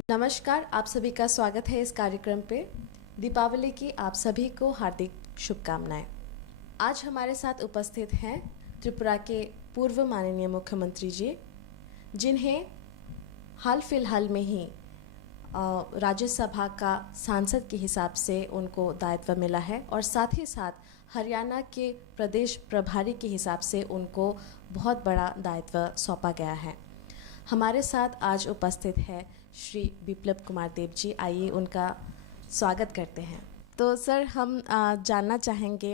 नमस्कार, आप सभी का स्वागत है इस कार्यक्रम पे। दीपावली की आप सभी को हार्दिक शुभकामनाएं। आज हमारे साथ उपस्थित हैं त्रिपुरा के पूर्व माननीय मुख्यमंत्री जी, जिन्हें हाल फिलहाल में ही राज्यसभा का सांसद के हिसाब से उनको दायित्व मिला है और साथ ही साथ हरियाणा के प्रदेश प्रभारी के हिसाब से उनको बहुत बड़ा दायित्व सौंपा गया है। हमारे साथ आज उपस्थित है श्री बिप्लब कुमार देव जी। आइए उनका स्वागत करते हैं। तो सर, हम जानना चाहेंगे,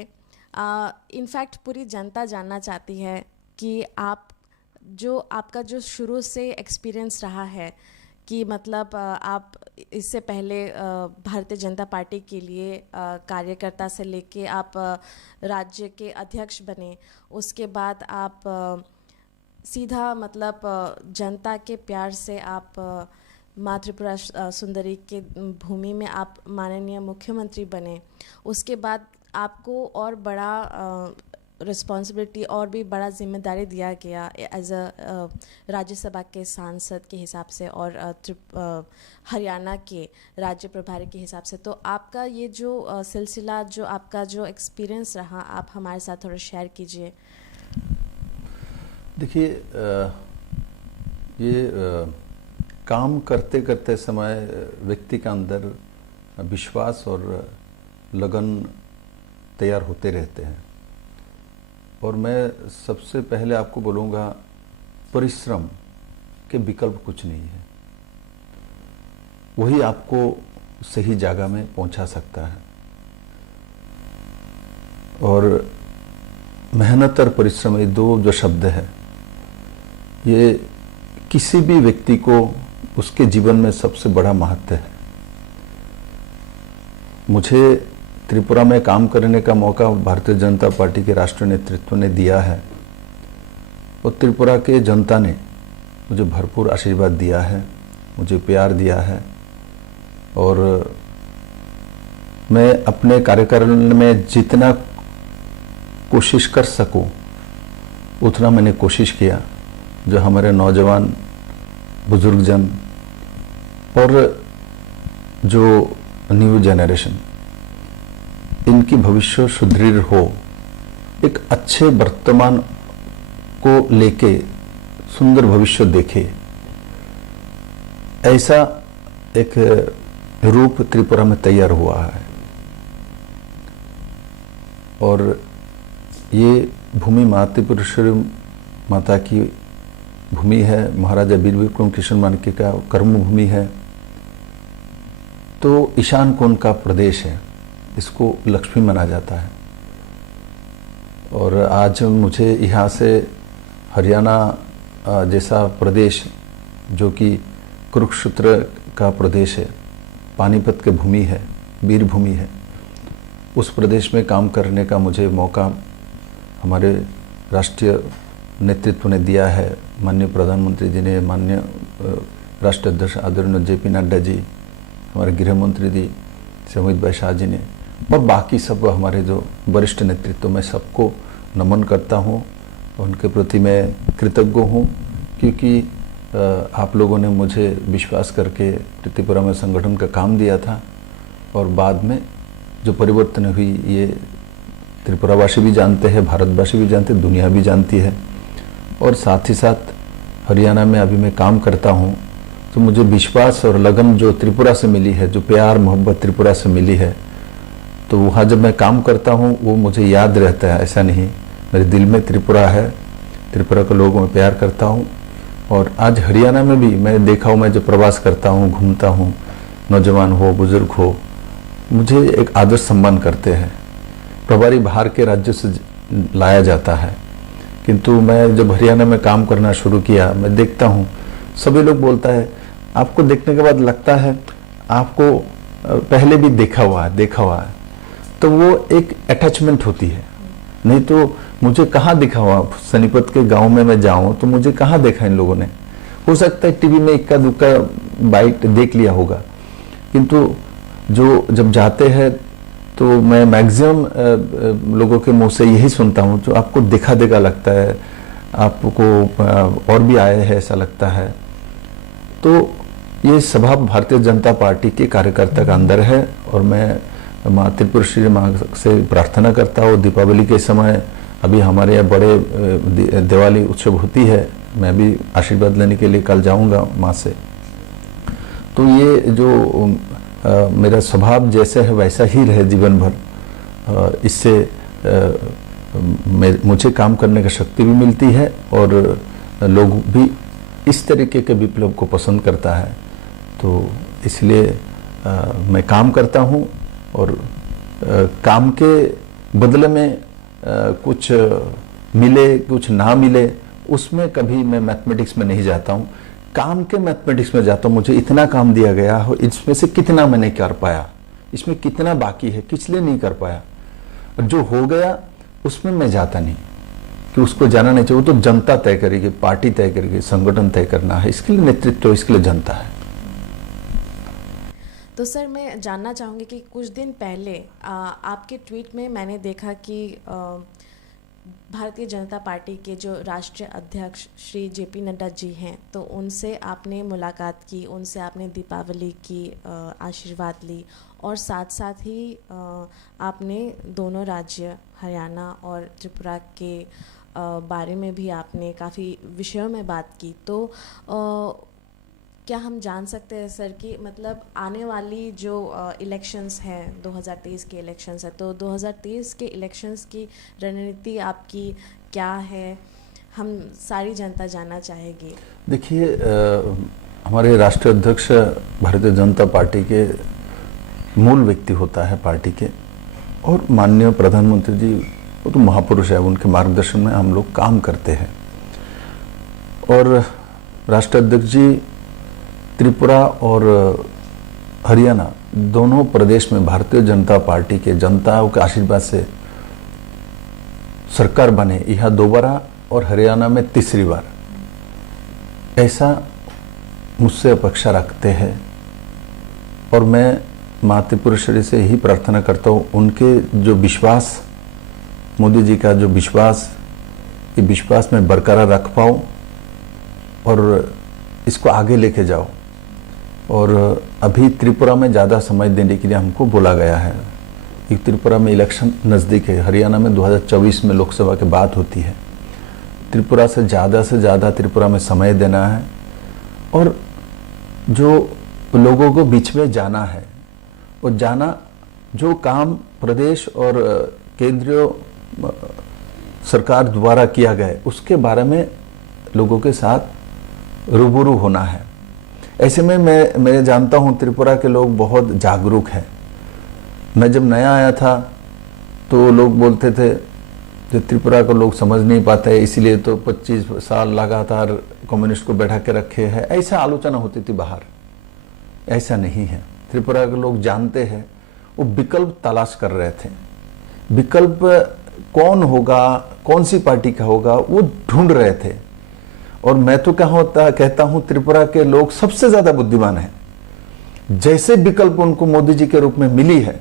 इनफैक्ट पूरी जनता जानना चाहती है कि आपका जो शुरू से एक्सपीरियंस रहा है कि मतलब आप इससे पहले भारतीय जनता पार्टी के लिए कार्यकर्ता से लेके आप राज्य के अध्यक्ष बने, उसके बाद आप सीधा मतलब जनता के प्यार से आप माँ त्रिपुरा सुंदरी के भूमि में आप माननीय मुख्यमंत्री बने। उसके बाद आपको और बड़ा रिस्पॉन्सिबिलिटी और भी बड़ा जिम्मेदारी दिया गया एज अ राज्यसभा के सांसद के हिसाब से और हरियाणा के राज्य प्रभारी के हिसाब से। तो आपका ये जो सिलसिला, जो आपका जो एक्सपीरियंस रहा, आप हमारे साथ थोड़ा शेयर कीजिए। देखिए, ये काम करते करते समय व्यक्ति के अंदर विश्वास और लगन तैयार होते रहते हैं। और मैं सबसे पहले आपको बोलूँगा, परिश्रम के विकल्प कुछ नहीं है। वही आपको सही जगह में पहुंचा सकता है। और मेहनत और परिश्रम, ये दो जो शब्द है, ये किसी भी व्यक्ति को उसके जीवन में सबसे बड़ा महत्व है। मुझे त्रिपुरा में काम करने का मौका भारतीय जनता पार्टी के राष्ट्रीय नेतृत्व ने दिया है और त्रिपुरा के जनता ने मुझे भरपूर आशीर्वाद दिया है, मुझे प्यार दिया है। और मैं अपने कार्यकाल में जितना कोशिश कर सकूं उतना मैंने कोशिश किया। जो हमारे नौजवान, बुजुर्गजन और जो न्यू जनरेशन, इनकी भविष्य सुदृढ़ हो, एक अच्छे वर्तमान को लेके सुंदर भविष्य देखे, ऐसा एक रूप त्रिपुरा में तैयार हुआ है। और ये भूमि माँ त्रिपुरेश्वरी माता की भूमि है, महाराजा वीर विक्रम कृष्ण मानकी का कर्म भूमि है। तो ईशान कोण का प्रदेश है, इसको लक्ष्मी माना जाता है। और आज मुझे यहाँ से हरियाणा जैसा प्रदेश, जो कि कुरुक्षेत्र का प्रदेश है, पानीपत की भूमि है, वीर भूमि है, उस प्रदेश में काम करने का मुझे मौका हमारे राष्ट्रीय नेतृत्व ने दिया है। माननीय प्रधानमंत्री जी ने, माननीय राष्ट्रीय अध्यक्ष आदरणीय जेपी नड्डा जी, हमारे गृह मंत्री जी सुमित भाई शाह जी ने, और बाकी सब हमारे जो वरिष्ठ नेतृत्व, में सबको नमन करता हूँ। उनके प्रति मैं कृतज्ञ हूँ, क्योंकि आप लोगों ने मुझे विश्वास करके त्रिपुरा में संगठन का काम दिया था। और बाद में जो परिवर्तन हुई, ये त्रिपुरावासी भी जानते हैं, भारतवासी भी जानते हैं, दुनिया भी जानती है। और साथ ही साथ हरियाणा में अभी मैं काम करता हूँ, तो मुझे विश्वास और लगन जो त्रिपुरा से मिली है, जो प्यार मोहब्बत त्रिपुरा से मिली है, तो वहाँ जब मैं काम करता हूँ वो मुझे याद रहता है। ऐसा नहीं, मेरे दिल में त्रिपुरा है, त्रिपुरा के लोगों में प्यार करता हूँ। और आज हरियाणा में भी मैं देखा हूँ, मैं जब प्रवास करता हूँ, घूमता हूँ, नौजवान हो, बुजुर्ग हो, मुझे एक आदर सम्मान करते हैं। प्रभारी बाहर के राज्य से लाया जाता है, किंतु मैं जब हरियाणा में काम करना शुरू किया, मैं देखता हूँ सभी लोग बोलता है, आपको देखने के बाद लगता है आपको पहले भी देखा हुआ है। तो वो एक अटैचमेंट होती है। नहीं तो मुझे कहाँ दिखा हुआ, सोनीपत के गांव में मैं जाऊं तो मुझे कहाँ देखा इन लोगों ने। हो सकता है टीवी में इक्का दुक्का बाइट देख लिया होगा, किंतु जो जब जाते हैं तो मैं मैक्सिमम लोगों के मुंह से यही सुनता हूँ, जो आपको देखा लगता है, आपको और भी आए हैं ऐसा लगता है। तो ये स्वभाव भारतीय जनता पार्टी के कार्यकर्ता का अंदर है और मैं माँ त्रिपुरेश्वरी माँ से प्रार्थना करता हूँ। दीपावली के समय अभी हमारे यहाँ बड़े दिवाली उत्सव होती है, मैं भी आशीर्वाद लेने के लिए कल जाऊंगा माँ से। तो ये जो मेरा स्वभाव जैसे है वैसा ही रहे जीवन भर, इससे मुझे काम करने की शक्ति भी मिलती है और लोग भी इस तरीके के विप्लव को पसंद करता है। तो इसलिए मैं काम करता हूँ और काम के बदले में कुछ मिले कुछ ना मिले उसमें कभी मैं मैथमेटिक्स में नहीं जाता हूँ, काम के मैथमेटिक्स में जाता हूँ। मुझे इतना काम दिया गया हो, इसमें से कितना मैं नहीं कर पाया, इसमें कितना बाकी है, किस लिए नहीं कर पाया, और जो हो गया उसमें मैं जाता नहीं कि उसको जाना नहीं चाहिए। वो तो जनता तय करेगी, पार्टी तय करेगी, संगठन तय करना है, इसके लिए नेतृत्व, इसके लिए जनता है। तो सर मैं जानना चाहूँगी कि कुछ दिन पहले आपके ट्वीट में मैंने देखा कि भारतीय जनता पार्टी के जो राष्ट्रीय अध्यक्ष श्री जेपी नड्डा जी हैं, तो उनसे आपने मुलाकात की, उनसे आपने दीपावली की आशीर्वाद ली और साथ साथ ही आपने दोनों राज्य हरियाणा और त्रिपुरा के बारे में भी आपने काफ़ी विषयों में बात की। तो क्या हम जान सकते हैं सर कि मतलब आने वाली जो इलेक्शंस हैं, 2023 के इलेक्शंस हैं, तो 2023 के इलेक्शंस की रणनीति आपकी क्या है, हम सारी जनता जानना चाहेगी। देखिए, हमारे राष्ट्रीय अध्यक्ष भारतीय जनता पार्टी के मूल व्यक्ति होता है पार्टी के, और माननीय प्रधानमंत्री जी वो तो महापुरुष है, उनके मार्गदर्शन में हम लोग काम करते हैं। और राष्ट्रीय अध्यक्ष जी त्रिपुरा और हरियाणा दोनों प्रदेश में भारतीय जनता पार्टी के जनताओं के आशीर्वाद से सरकार बने, यहाँ दोबारा और हरियाणा में तीसरी बार, ऐसा मुझसे अपेक्षा रखते हैं। और मैं माँ त्रिपुरेश्वरी से ही प्रार्थना करता हूँ, उनके जो विश्वास, मोदी जी का जो विश्वास, ये विश्वास मैं बरकरार रख पाऊँ और इसको आगे लेके जाओ। और अभी त्रिपुरा में ज़्यादा समय देने के लिए हमको बोला गया है, एक त्रिपुरा में इलेक्शन नज़दीक है, हरियाणा में 2024 में लोकसभा की बात होती है। त्रिपुरा से ज़्यादा त्रिपुरा में समय देना है और जो लोगों को बीच में जाना है और जाना, जो काम प्रदेश और केंद्रीय सरकार द्वारा किया गया उसके बारे में लोगों के साथ रूबरू होना है। ऐसे में मैं जानता हूँ त्रिपुरा के लोग बहुत जागरूक हैं। मैं जब नया आया था तो लोग बोलते थे जो त्रिपुरा को लोग समझ नहीं पाते, इसीलिए तो 25 साल लगातार कम्युनिस्ट को बैठा के रखे हैं, ऐसा आलोचना होती थी बाहर। ऐसा नहीं है, त्रिपुरा के लोग जानते हैं, वो विकल्प तलाश कर रहे थे। विकल्प कौन होगा, कौन सी पार्टी का होगा, वो ढूंढ रहे थे। और मैं तो कहता हूं त्रिपुरा के लोग सबसे ज्यादा बुद्धिमान हैं। जैसे विकल्प उनको मोदी जी के रूप में मिली है,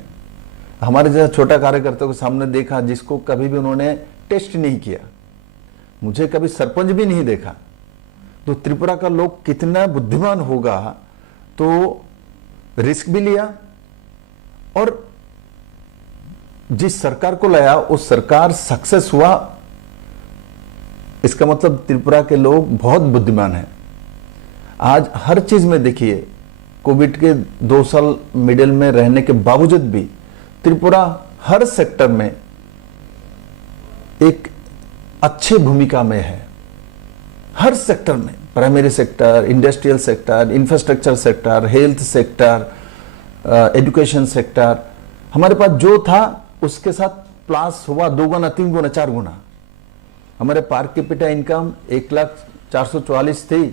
हमारे जैसा छोटा कार्यकर्ता को सामने देखा जिसको कभी भी उन्होंने टेस्ट नहीं किया, मुझे कभी सरपंच भी नहीं देखा, तो त्रिपुरा का लोग कितना बुद्धिमान होगा। तो रिस्क भी लिया और जिस सरकार को लाया उस सरकार सक्सेस हुआ। इसका मतलब त्रिपुरा के लोग बहुत बुद्धिमान हैं। आज हर चीज में देखिए, कोविड के 2 साल मिडिल में रहने के बावजूद भी त्रिपुरा हर सेक्टर में एक अच्छी भूमिका में है। हर सेक्टर में, primary sector, industrial sector, infrastructure sector, health sector, education sector, हमारे पास जो था उसके साथ प्लस हुआ 2 गुना, 3 गुना, 4 गुना। हमारे पर कैपिटा इनकम 1,04,44 थी,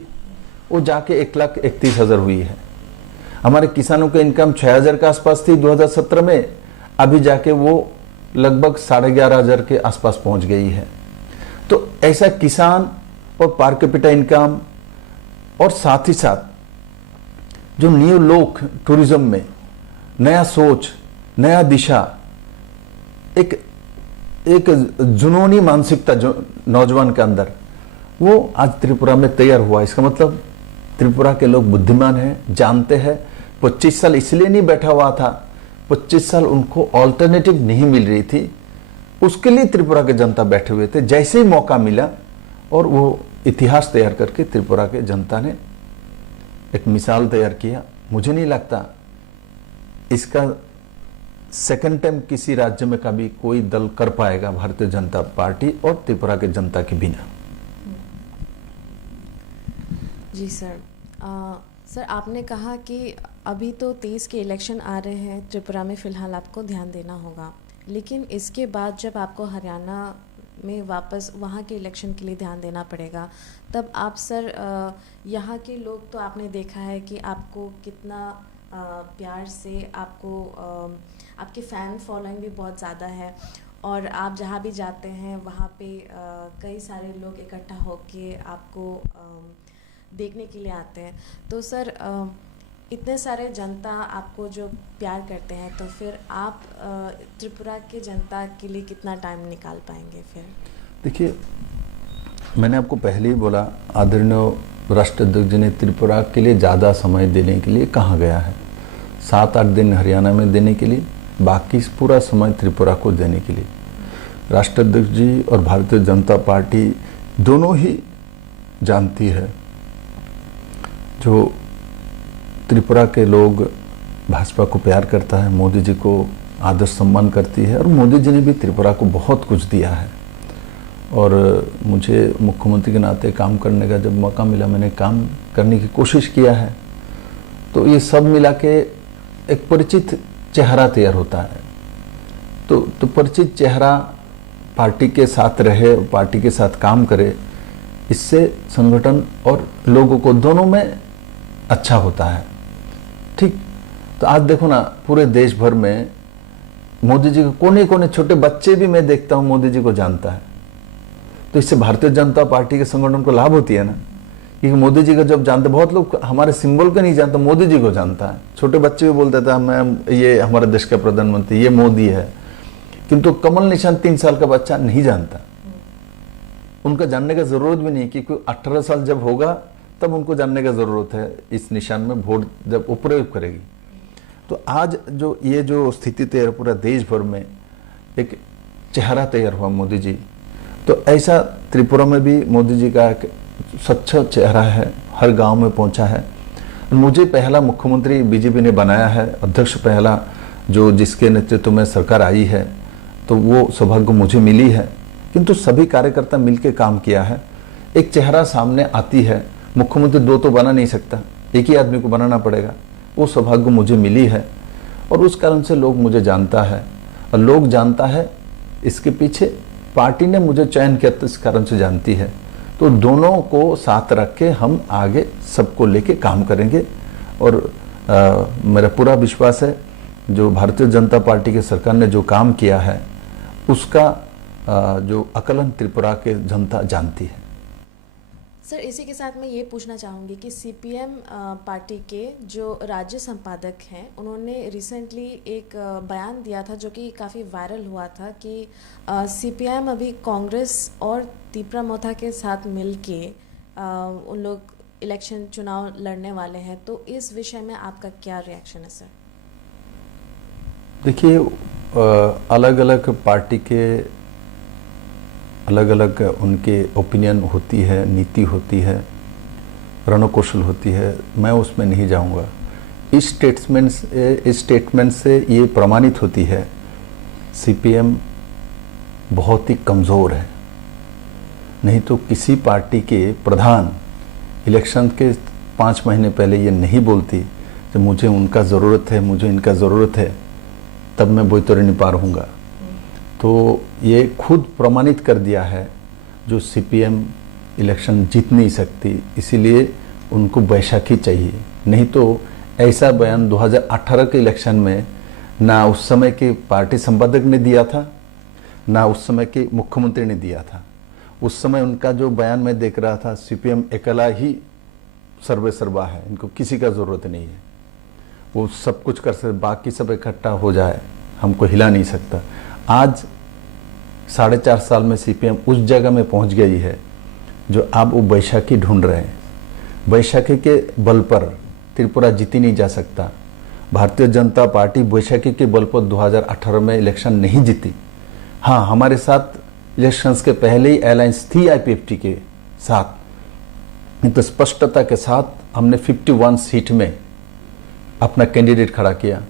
वो जाके 1,31,000 हुई है। हमारे किसानों का इनकम 6,000 के आसपास थी 2017 में, अभी जाके वो लगभग 11,500 के आसपास पहुंच गई है। तो ऐसा किसान और पर कैपिटा इनकम, और साथ ही साथ जो न्यू लोग टूरिज्म में नया सोच, नया दिशा, एक जुनूनी मानसिकता जो नौजवान के अंदर, वो आज त्रिपुरा में तैयार हुआ। इसका मतलब त्रिपुरा के लोग बुद्धिमान हैं, जानते हैं। 25 साल इसलिए नहीं बैठा हुआ था, 25 साल उनको ऑल्टरनेटिव नहीं मिल रही थी, उसके लिए त्रिपुरा के जनता बैठे हुए थे। जैसे ही मौका मिला और वो इतिहास तैयार करके त्रिपुरा के जनता ने एक मिसाल तैयार किया। मुझे नहीं लगता इसका सेकंड टाइम किसी राज्य में कभी कोई दल कर पाएगा, भारतीय जनता पार्टी और त्रिपुरा के जनता के बिना। जी सर। सर, आपने कहा कि अभी तो 23 के इलेक्शन आ रहे हैं, त्रिपुरा में फ़िलहाल आपको ध्यान देना होगा, लेकिन इसके बाद जब आपको हरियाणा में वापस वहाँ के इलेक्शन के लिए ध्यान देना पड़ेगा, तब आप सर यहाँ के लोग तो आपने देखा है कि आपको कितना प्यार से आपको आपके फ़ैन फॉलोइंग भी बहुत ज़्यादा है, और आप जहाँ भी जाते हैं वहाँ पे कई सारे लोग इकट्ठा होके आपको देखने के लिए आते हैं। तो सर इतने सारे जनता आपको जो प्यार करते हैं, तो फिर आप त्रिपुरा के जनता के लिए कितना टाइम निकाल पाएंगे फिर? देखिए, मैंने आपको पहले ही बोला, आदरणीय राष्ट्राध्यक्ष जी ने त्रिपुरा के लिए ज़्यादा समय देने के लिए कहा गया है। 7-8 दिन हरियाणा में देने के लिए, बाकी पूरा समय त्रिपुरा को देने के लिए। राष्ट्राध्यक्ष जी और भारतीय जनता पार्टी दोनों ही जानती है, जो त्रिपुरा के लोग भाजपा को प्यार करता है, मोदी जी को आदर सम्मान करती है, और मोदी जी ने भी त्रिपुरा को बहुत कुछ दिया है। और मुझे मुख्यमंत्री के नाते काम करने का जब मौका मिला, मैंने काम करने की कोशिश किया है। तो ये सब मिला के एक परिचित चेहरा तैयार होता है। तो परिचित चेहरा पार्टी के साथ रहे, पार्टी के साथ काम करे, इससे संगठन और लोगों को दोनों में अच्छा होता है। ठीक, तो आज देखो ना, पूरे देश भर में मोदी जी को कोने कोने छोटे बच्चे भी मैं देखता हूं मोदी जी को जानता है। तो इससे भारतीय जनता पार्टी के संगठन को लाभ होती है ना, क्योंकि मोदी जी को जब जानते, बहुत लोग हमारे सिंबल को नहीं जानते, मोदी जी को जानता है। छोटे बच्चे भी बोलते थे मैं, ये हमारे देश का प्रधानमंत्री, ये मोदी है, किंतु कमल निशान 3 साल का बच्चा नहीं जानता। उनका जानने का जरूरत भी नहीं, क्योंकि 18 साल जब होगा तब उनको जानने का जरूरत है इस निशान में वोट जब उपयोग करेगी। तो आज जो ये जो स्थिति तैयार पूरा देश भर में एक चेहरा तैयार हुआ मोदी जी, तो ऐसा त्रिपुरा में भी मोदी जी का एक सच्चा चेहरा है, हर गांव में पहुंचा है। मुझे पहला मुख्यमंत्री बीजेपी ने बनाया है, अध्यक्ष पहला जो जिसके नेतृत्व में सरकार आई है, तो वो सौभाग्य मुझे मिली है। किंतु सभी कार्यकर्ता मिलकर काम किया है। एक चेहरा सामने आती है, मुख्यमंत्री 2 तो बना नहीं सकता, एक ही आदमी को बनाना पड़ेगा। वो सौभाग्य मुझे मिली है और उस कारण से लोग मुझे जानता है, और लोग जानता है इसके पीछे पार्टी ने मुझे चयन किया, तो इस कारण से जानती है। तो दोनों को साथ रख के हम आगे सबको लेके काम करेंगे। और मेरा पूरा विश्वास है, जो भारतीय जनता पार्टी की सरकार ने जो काम किया है उसका जो आकलन त्रिपुरा के जनता जानती है। सर, इसी के साथ मैं ये पूछना चाहूँगी कि सीपीएम पार्टी के जो राज्य संपादक हैं, उन्होंने रिसेंटली एक बयान दिया था जो कि काफ़ी वायरल हुआ था कि सीपीएम अभी कांग्रेस और तीपरा मोथा के साथ मिलके उन लोग इलेक्शन चुनाव लड़ने वाले हैं। तो इस विषय में आपका क्या रिएक्शन है सर? देखिए, अलग अलग पार्टी के अलग अलग उनके ओपिनियन होती है, नीति होती है, रणकौशल होती है, मैं उसमें नहीं जाऊंगा। इस स्टेटमेंट से ये प्रमाणित होती है सीपीएम बहुत ही कमज़ोर है। नहीं तो किसी पार्टी के प्रधान इलेक्शन के 5 महीने पहले ये नहीं बोलती कि मुझे उनका ज़रूरत है, मुझे इनका ज़रूरत है, तब मैं बोईतोरनी पार होऊंगा। तो ये खुद प्रमाणित कर दिया है जो सीपीएम इलेक्शन जीत नहीं सकती, इसीलिए उनको बैसाखी चाहिए। नहीं तो ऐसा बयान 2018 के इलेक्शन में ना उस समय के पार्टी संपादक ने दिया था, ना उस समय के मुख्यमंत्री ने दिया था। उस समय उनका जो बयान मैं देख रहा था, सीपीएम अकेला ही सर्वे सर्वा है, इनको किसी का ज़रूरत नहीं है, वो सब कुछ कर सकते, बाकी सब इकट्ठा हो जाए हमको हिला नहीं सकता। आज 4.5 साल में सीपीएम उस जगह में पहुंच गई है जो आप वो बैसाखी ढूंढ रहे हैं। वैशाखी के बल पर त्रिपुरा जीती नहीं जा सकता। भारतीय जनता पार्टी वैशाखी के बल पर 2018 में इलेक्शन नहीं जीती। हाँ, हमारे साथ इलेक्शंस के पहले ही अलायंस थी आईपीएफटी के साथ, तो स्पष्टता के साथ हमने 51 सीट में अपना कैंडिडेट खड़ा किया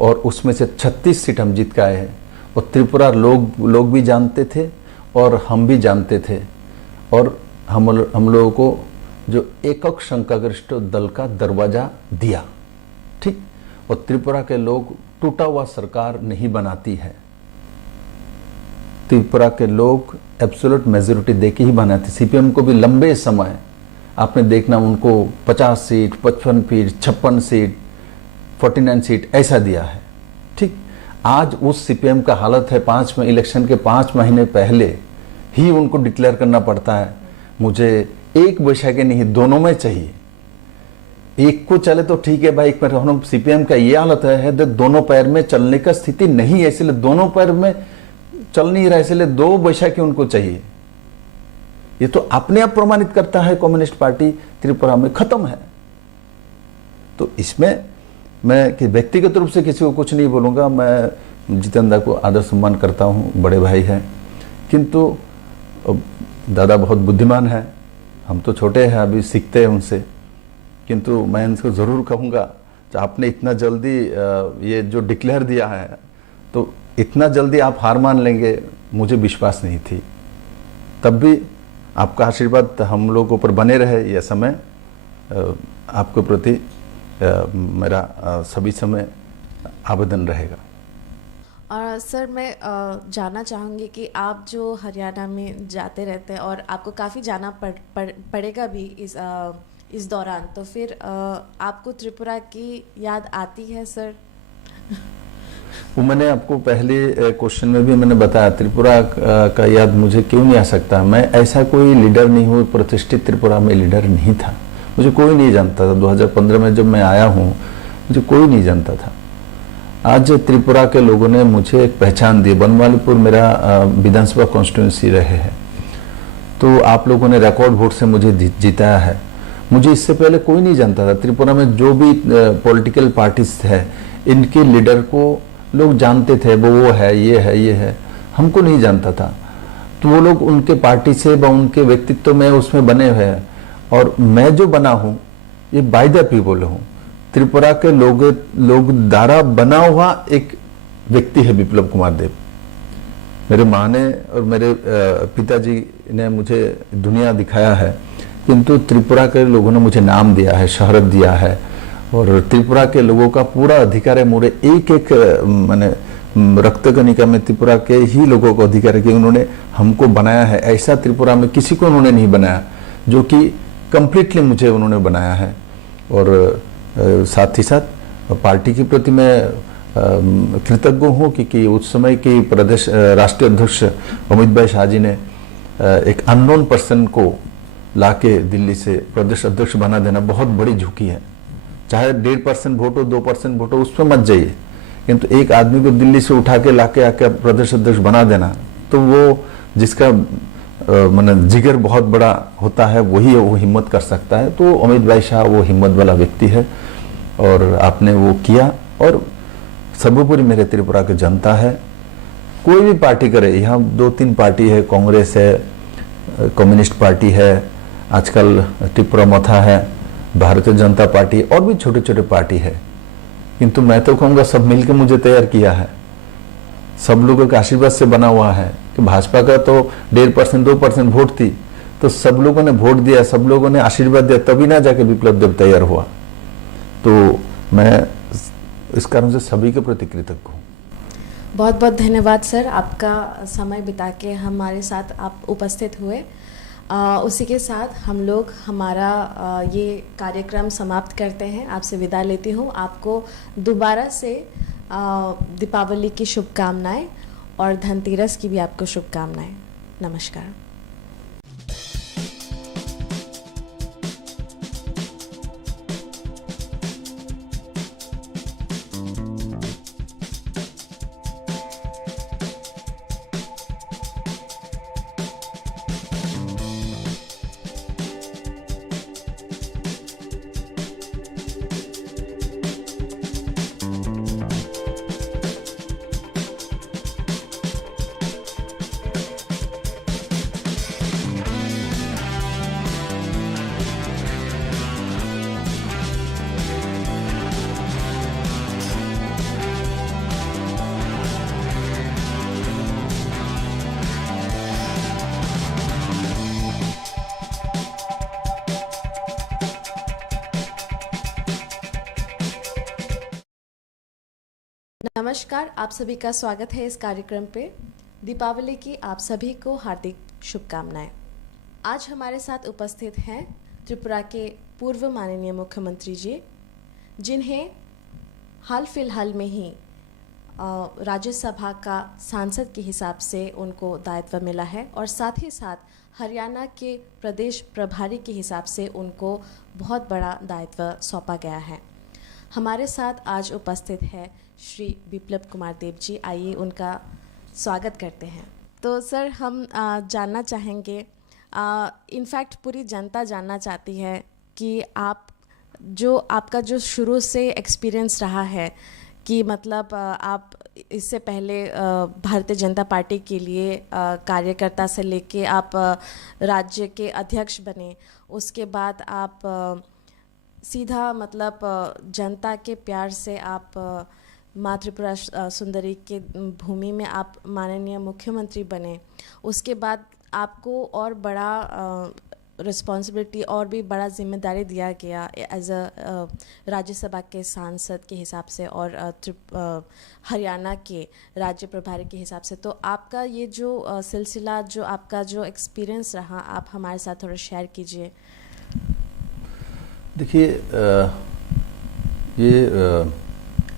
और उसमें से 36 सीट हम जीत के आए हैं। और त्रिपुरा लोग भी जानते थे और हम भी जानते थे, और हम लोगों को जो एकक संख्यागरिष्ठ दल का दरवाजा दिया, ठीक। और त्रिपुरा के लोग टूटा हुआ सरकार नहीं बनाती है, त्रिपुरा के लोग एब्सोल्यूट मेजोरिटी देके ही बनाते। सीपीएम को भी लंबे समय आपने देखना उनको 50 सीट, 55 सीट, 56 सीट, 49 सीट ऐसा दिया है, ठीक। आज उस सीपीएम का हालत है, इलेक्शन के 5 महीने पहले ही उनको डिक्लेयर करना पड़ता है मुझे एक वैशाखी नहीं, दोनों में चाहिए। एक को चले तो ठीक है भाई, एक पैर हम सीपीएम का ये हालत है तो दोनों पैर में चलने का स्थिति नहीं है, इसलिए दोनों पैर में चल नहीं रहा, इसलिए 2 वैशाखी उनको चाहिए। ये तो अपने आप प्रमाणित करता है कम्युनिस्ट पार्टी त्रिपुरा में खत्म है। तो इसमें मैं कि व्यक्तिगत रूप से किसी को कुछ नहीं बोलूंगा। मैं जितेंद्र को आदर सम्मान करता हूं, बड़े भाई हैं, किंतु दादा बहुत बुद्धिमान है, हम तो छोटे हैं, अभी सीखते हैं उनसे। किंतु मैं इनको ज़रूर कहूँगा, आपने इतना जल्दी ये जो डिक्लेयर दिया है, तो इतना जल्दी आप हार मान लेंगे मुझे विश्वास नहीं थी। तब भी आपका आशीर्वाद हम लोगों पर बने रहे। यह समय आपके प्रति मेरा सभी समय आवेदन रहेगा। और सर मैं जानना चाहूँगी कि आप जो हरियाणा में जाते रहते हैं और आपको काफ़ी जाना पड़ेगा भी इस दौरान, तो फिर आपको त्रिपुरा की याद आती है सर? वो मैंने आपको पहले क्वेश्चन में भी मैंने बताया, त्रिपुरा का याद मुझे क्यों नहीं आ सकता। मैं ऐसा कोई लीडर नहीं हूँ, प्रतिष्ठित त्रिपुरा में लीडर नहीं था, मुझे कोई नहीं जानता था। 2015 में जब मैं आया हूँ मुझे कोई नहीं जानता था। आज त्रिपुरा के लोगों ने मुझे एक पहचान दी। बनमालीपुर मेरा विधानसभा कॉन्स्टिट्यूंसी रहे है, तो आप लोगों ने रिकॉर्ड वोट से मुझे जिताया है। मुझे इससे पहले कोई नहीं जानता था। त्रिपुरा में जो भी पॉलिटिकल पार्टीज है, इनके लीडर को लोग जानते थे, वो है, ये है, ये है, हमको नहीं जानता था। तो वो लोग उनके पार्टी से व उनके व्यक्तित्व में उसमें बने हुए हैं, और मैं जो बना हूँ ये बाय द पीपल हूँ। त्रिपुरा के लोग द्वारा बना हुआ एक व्यक्ति है विप्लव कुमार देव। मेरे माँ ने और मेरे पिताजी ने मुझे दुनिया दिखाया है, किंतु त्रिपुरा के लोगों ने मुझे नाम दिया है, शहरत दिया है, और त्रिपुरा के लोगों का पूरा अधिकार है मोरे एक माने रक्त कणिका में त्रिपुरा के ही लोगों को अधिकार है कि उन्होंने हमको बनाया है। ऐसा त्रिपुरा में किसी को उन्होंने नहीं बनाया, जो कि कंप्लीटली मुझे उन्होंने बनाया है। और साथ ही साथ पार्टी के प्रति मैं कृतज्ञ हूँ कि उस समय की प्रदेश राष्ट्रीय अध्यक्ष अमित भाई शाह जी ने एक अननोन पर्सन को लाके दिल्ली से प्रदेश अध्यक्ष बना देना बहुत बड़ी झुकी है। चाहे 1.5% वोट हो, 2% वोट हो, उस पर मत जाइए, किंतु एक आदमी को दिल्ली से उठा के लाके आके प्रदेश अध्यक्ष बना देना, तो वो जिसका मतलब जिगर बहुत बड़ा होता है वही वो हिम्मत कर सकता है। तो अमित भाई शाह वो हिम्मत वाला व्यक्ति है, और आपने वो किया। और सर्वोपरि मेरे त्रिपुरा की जनता है, कोई भी पार्टी करे, यहाँ 2-3 पार्टी है, कांग्रेस है, कम्युनिस्ट पार्टी है, आजकल त्रिपुरा मथा है, भारतीय जनता पार्टी, और भी छोटे छोटे पार्टी है, किंतु मैं तो कहूँगा सब मिलकर मुझे तैयार किया है, सब लोगों के आशीर्वाद से बना हुआ है। कि भाजपा का तो 1.5% 2% वोट थी, तो सब लोगों ने वोट दिया, सब लोगों ने आशीर्वाद दिया, तभी ना जाके विप्लव देव तैयार हुआ। तो मैं इस कारण से सभी के प्रति कृतज्ञ हूँ। बहुत बहुत धन्यवाद सर, आपका समय बिता के हमारे साथ आप उपस्थित हुए। उसी के साथ हम लोग हमारा ये कार्यक्रम समाप्त करते हैं, आपसे विदा लेती हूँ। आपको दोबारा से दीपावली की शुभकामनाएं और धनतेरस की भी आपको शुभकामनाएं। नमस्कार। नमस्कार, आप सभी का स्वागत है इस कार्यक्रम पे। दीपावली की आप सभी को हार्दिक शुभकामनाएं। आज हमारे साथ उपस्थित हैं त्रिपुरा के पूर्व माननीय मुख्यमंत्री जी, जिन्हें हाल फिलहाल में ही राज्यसभा का सांसद के हिसाब से उनको दायित्व मिला है और साथ ही साथ हरियाणा के प्रदेश प्रभारी के हिसाब से उनको बहुत बड़ा दायित्व सौंपा गया है। हमारे साथ आज उपस्थित है श्री बिप्लब कुमार देव जी। आइए उनका स्वागत करते हैं। तो सर, हम जानना चाहेंगे, इनफैक्ट पूरी जनता जानना चाहती है कि आपका जो शुरू से एक्सपीरियंस रहा है कि मतलब आप इससे पहले भारतीय जनता पार्टी के लिए कार्यकर्ता से लेके आप राज्य के अध्यक्ष बने, उसके बाद आप सीधा मतलब जनता के प्यार से आप माँ त्रिपुरा सुंदरी के भूमि में आप माननीय मुख्यमंत्री बने। उसके बाद आपको और बड़ा रिस्पॉन्सिबिलिटी और भी बड़ा जिम्मेदारी दिया गया एज अ राज्यसभा के सांसद के हिसाब से और हरियाणा के राज्य प्रभारी के हिसाब से। तो आपका ये जो सिलसिला, जो आपका जो एक्सपीरियंस रहा, आप हमारे साथ थोड़ा शेयर कीजिए। देखिए, ये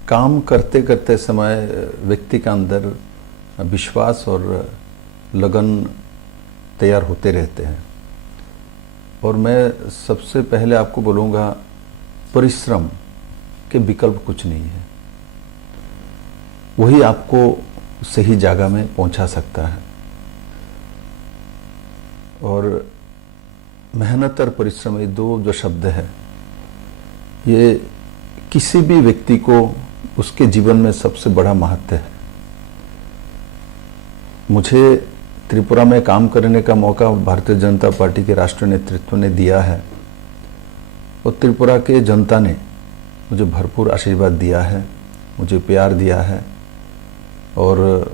काम करते करते समय व्यक्ति का अंदर विश्वास और लगन तैयार होते रहते हैं। और मैं सबसे पहले आपको बोलूँगा, परिश्रम के विकल्प कुछ नहीं है। वही आपको सही जगह में पहुंचा सकता है। और मेहनत और परिश्रम, ये दो जो शब्द है, ये किसी भी व्यक्ति को उसके जीवन में सबसे बड़ा महत्व है। मुझे त्रिपुरा में काम करने का मौका भारतीय जनता पार्टी के राष्ट्रीय नेतृत्व ने दिया है और त्रिपुरा के जनता ने मुझे भरपूर आशीर्वाद दिया है, मुझे प्यार दिया है। और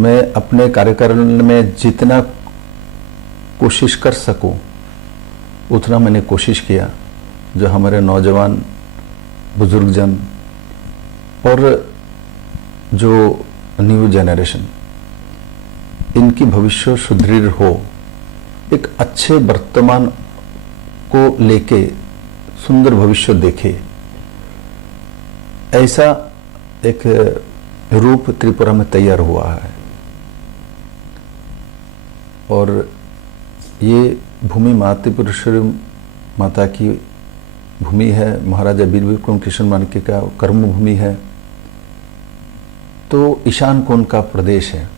मैं अपने कार्यकाल में जितना कोशिश कर सकूं उतना मैंने कोशिश किया। जो हमारे नौजवान बुजुर्गजन और जो न्यू जनरेशन, इनकी भविष्य सुदृढ़ हो, एक अच्छे वर्तमान को लेके सुंदर भविष्य देखे, ऐसा एक रूप त्रिपुरा में तैयार हुआ है। और ये भूमि माँ त्रिपुरेश्वरी माता की भूमि है, महाराजा वीर विक्रम कृष्ण मानके का कर्म भूमि है। तो ईशान कोण का प्रदेश है,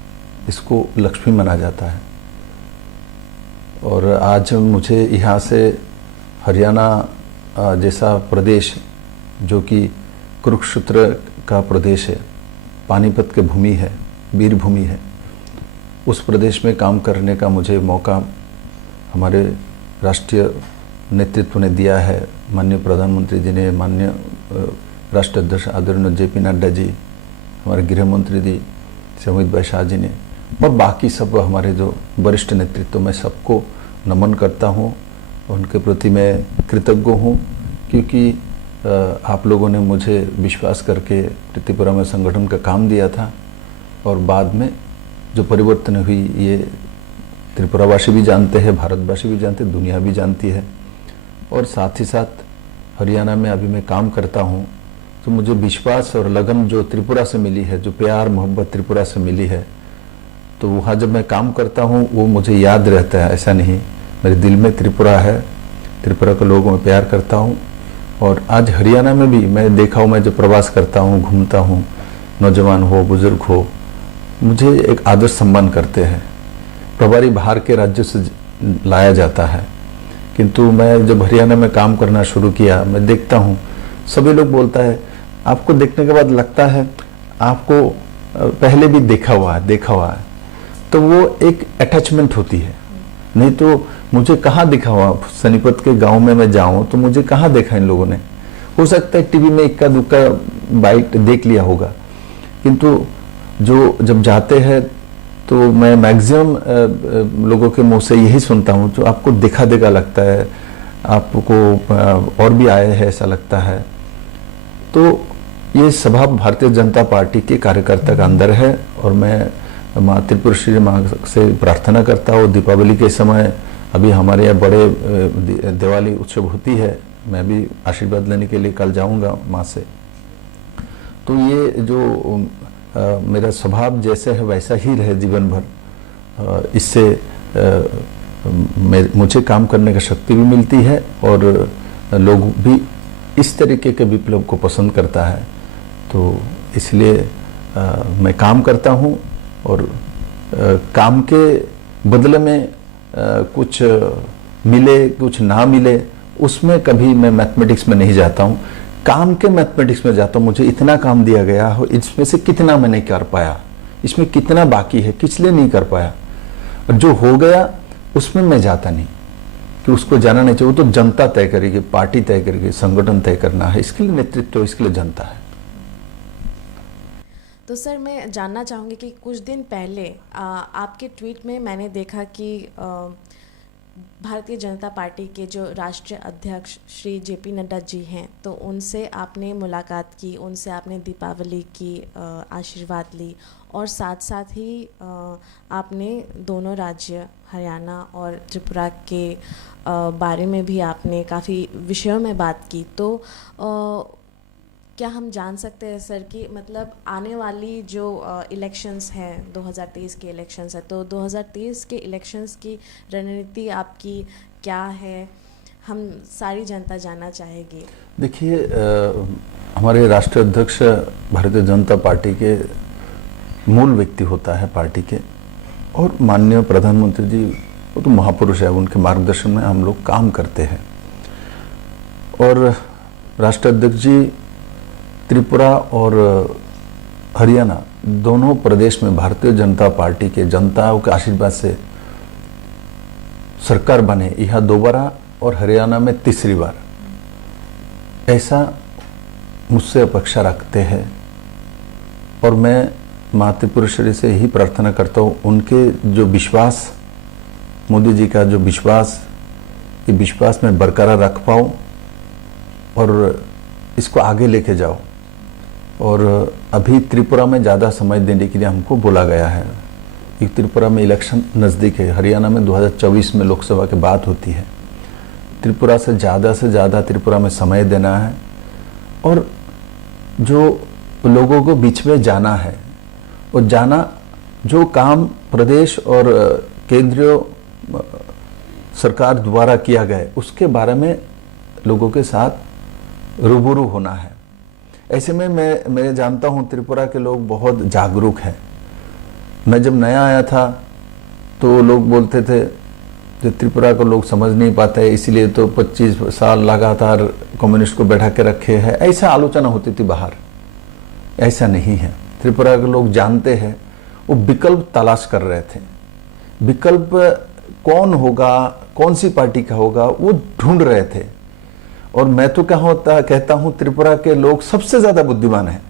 इसको लक्ष्मी माना जाता है। और आज मुझे यहाँ से हरियाणा जैसा प्रदेश, जो कि कुरुक्षेत्र का प्रदेश है, पानीपत की भूमि है, वीर भूमि है, उस प्रदेश में काम करने का मुझे मौका हमारे राष्ट्रीय नेतृत्व ने दिया है। माननीय प्रधानमंत्री जी ने, माननीय राष्ट्रीय अध्यक्ष आदरणीय जेपी नड्डा जी, हमारे गृह मंत्री जी अमित भाई शाह जी ने, और बाकी सब हमारे जो वरिष्ठ नेतृत्व, मैं सबको नमन करता हूँ। उनके प्रति मैं कृतज्ञ हूँ, क्योंकि आप लोगों ने मुझे विश्वास करके त्रिपुरा में संगठन का काम दिया था। और बाद में जो परिवर्तन हुई, ये त्रिपुरावासी भी जानते हैं, भारतवासी भी जानते हैं, दुनिया भी जानती है। और साथ ही साथ हरियाणा में अभी मैं काम करता हूँ, तो मुझे विश्वास और लगन जो त्रिपुरा से मिली है, जो प्यार मोहब्बत त्रिपुरा से मिली है, तो वहाँ जब मैं काम करता हूँ वो मुझे याद रहता है। ऐसा नहीं, मेरे दिल में त्रिपुरा है, त्रिपुरा के लोगों में प्यार करता हूँ। और आज हरियाणा में भी मैं देखा हूँ, मैं जब प्रवास करता हूँ, घूमता हूँ, नौजवान हो बुजुर्ग हो, मुझे एक आदर सम्मान करते हैं। प्रभारी बाहर के राज्य से लाया जाता है, किंतु मैं जब हरियाणा में काम करना शुरू किया, मैं देखता हूँ सभी लोग बोलता है, आपको देखने के बाद लगता है आपको पहले भी देखा हुआ है। तो वो एक अटैचमेंट होती है। नहीं तो मुझे कहाँ दिखा हुआ, सोनीपत के गांव में मैं जाऊं तो मुझे कहाँ देखा इन लोगों ने। हो सकता है टीवी में इक्का दुक्का बाइट देख लिया होगा, किंतु जो जब जाते हैं तो मैं मैक्सिमम लोगों के मुंह से यही सुनता हूँ, जो आपको देखा लगता है, आपको और भी आए हैं ऐसा लगता है। तो ये स्वभाव भारतीय जनता पार्टी के कार्यकर्ता का अंदर है और मैं माँ त्रिपुरेश्वरी माँ से प्रार्थना करता हूँ। दीपावली के समय अभी हमारे यहाँ बड़े दिवाली उत्सव होती है, मैं भी आशीर्वाद लेने के लिए कल जाऊँगा माँ से। तो ये जो मेरा स्वभाव जैसे है वैसा ही रहे जीवन भर, इससे मुझे काम करने की शक्ति भी मिलती है और लोग भी इस तरीके के विप्लव को पसंद करता है। तो इसलिए मैं काम करता हूँ और काम के बदले में कुछ मिले कुछ ना मिले उसमें कभी मैं मैथमेटिक्स में नहीं जाता हूँ, काम के मैथमेटिक्स में जाता हूँ। मुझे इतना काम दिया गया हो, इसमें से कितना मैं नहीं कर पाया, इसमें कितना बाकी है, किस लिए नहीं कर पाया, और जो हो गया उसमें मैं जाता नहीं कि उसको जाना नहीं चाहिए। वो तो जनता तय करेगी, पार्टी तय करेगी, संगठन तय करना है, इसके लिए नेतृत्व, इसके लिए जनता है। तो सर मैं जानना चाहूँगी कि कुछ दिन पहले आपके ट्वीट में मैंने देखा कि भारतीय जनता पार्टी के जो राष्ट्रीय अध्यक्ष श्री जेपी नड्डा जी हैं, तो उनसे आपने मुलाकात की, उनसे आपने दीपावली की आशीर्वाद ली और साथ साथ ही आपने दोनों राज्य हरियाणा और त्रिपुरा के बारे में भी आपने काफ़ी विषयों में बात की। तो क्या हम जान सकते हैं सर कि मतलब आने वाली जो इलेक्शंस हैं, 2023 के इलेक्शंस हैं, तो 2023 के इलेक्शंस की रणनीति आपकी क्या है, हम सारी जनता जानना चाहेगी। देखिए, हमारे राष्ट्रीय अध्यक्ष भारतीय जनता पार्टी के मूल व्यक्ति होता है पार्टी के, और माननीय प्रधानमंत्री जी वो तो महापुरुष है, उनके मार्गदर्शन में हम लोग काम करते हैं। और राष्ट्रीय अध्यक्ष जी त्रिपुरा और हरियाणा दोनों प्रदेश में भारतीय जनता पार्टी के जनताओं के आशीर्वाद से सरकार बने, यह दोबारा और हरियाणा में तीसरी बार, ऐसा मुझसे अपेक्षा रखते हैं। और मैं माँ त्रिपुरेश्वरी से ही प्रार्थना करता हूँ, उनके जो विश्वास, मोदी जी का जो विश्वास, ये विश्वास मैं बरकरार रख पाऊँ और इसको आगे लेके जाओ। और अभी त्रिपुरा में ज़्यादा समय देने के लिए हमको बोला गया है, कि त्रिपुरा में इलेक्शन नज़दीक है, हरियाणा में 2024 में लोकसभा की बात होती है। त्रिपुरा से ज़्यादा त्रिपुरा में समय देना है और जो लोगों को बीच में जाना है, और जाना जो काम प्रदेश और केंद्रीय सरकार द्वारा किया गया उसके बारे में लोगों के साथ रूबरू होना है। ऐसे में मैं जानता हूँ त्रिपुरा के लोग बहुत जागरूक हैं। मैं जब नया आया था तो लोग बोलते थे कि त्रिपुरा को लोग समझ नहीं पाते, इसलिए तो 25 साल लगातार कम्युनिस्ट को बैठा के रखे हैं, ऐसा आलोचना होती थी बाहर। ऐसा नहीं है, त्रिपुरा के लोग जानते हैं, वो विकल्प तलाश कर रहे थे। विकल्प कौन होगा, कौन सी पार्टी का होगा, वो ढूंढ रहे थे। और मैं तो कहता हूं त्रिपुरा के लोग सबसे ज्यादा बुद्धिमान हैं।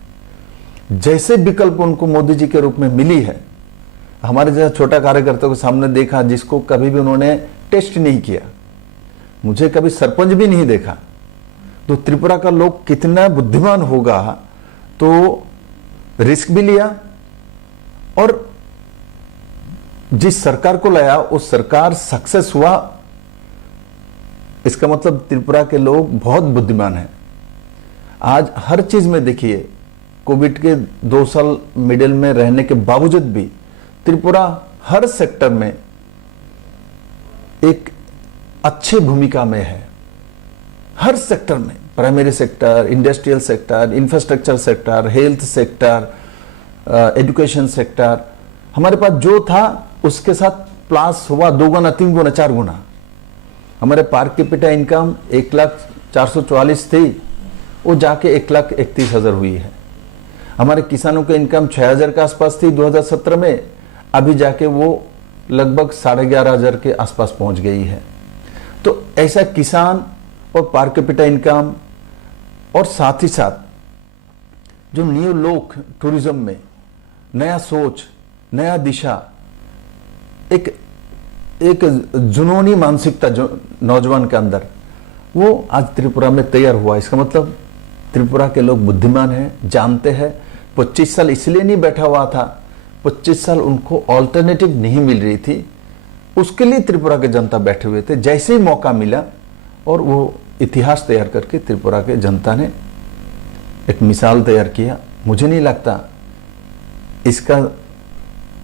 जैसे विकल्प उनको मोदी जी के रूप में मिली है, हमारे जैसा छोटा कार्यकर्ता के सामने देखा जिसको कभी भी उन्होंने टेस्ट नहीं किया, मुझे कभी सरपंच भी नहीं देखा, तो त्रिपुरा का लोग कितना बुद्धिमान होगा। तो रिस्क भी लिया और जिस सरकार को लाया उस सरकार सक्सेस हुआ। इसका मतलब त्रिपुरा के लोग बहुत बुद्धिमान हैं। आज हर चीज में देखिए, कोविड के 2 साल मिडिल में रहने के बावजूद भी त्रिपुरा हर सेक्टर में एक अच्छी भूमिका में है। हर सेक्टर में, primary sector, industrial sector, infrastructure sector, health sector, education sector, हमारे पास जो था उसके साथ प्लस हुआ 2 गुना, 3 गुना, 4 गुना। हमारे पर कैपिटा इनकम 1,04,44 थी, वो जाके 1,31,000 हुई है। हमारे किसानों की इनकम 6,000 के आसपास थी 2017 में, अभी जाके वो लगभग 11,500 के आसपास पहुंच गई है। तो ऐसा किसान और पर कैपिटा इनकम, और साथ ही साथ जो न्यू लोग टूरिज्म में नया सोच, नया दिशा, एक जुनूनी मानसिकता जो नौजवान के अंदर, वो आज त्रिपुरा में तैयार हुआ। इसका मतलब त्रिपुरा के लोग बुद्धिमान हैं, जानते हैं। 25 साल इसलिए नहीं बैठा हुआ था, 25 साल उनको ऑल्टरनेटिव नहीं मिल रही थी, उसके लिए त्रिपुरा के जनता बैठे हुए थे। जैसे ही मौका मिला और वो इतिहास तैयार करके त्रिपुरा के जनता ने एक मिसाल तैयार किया। मुझे नहीं लगता इसका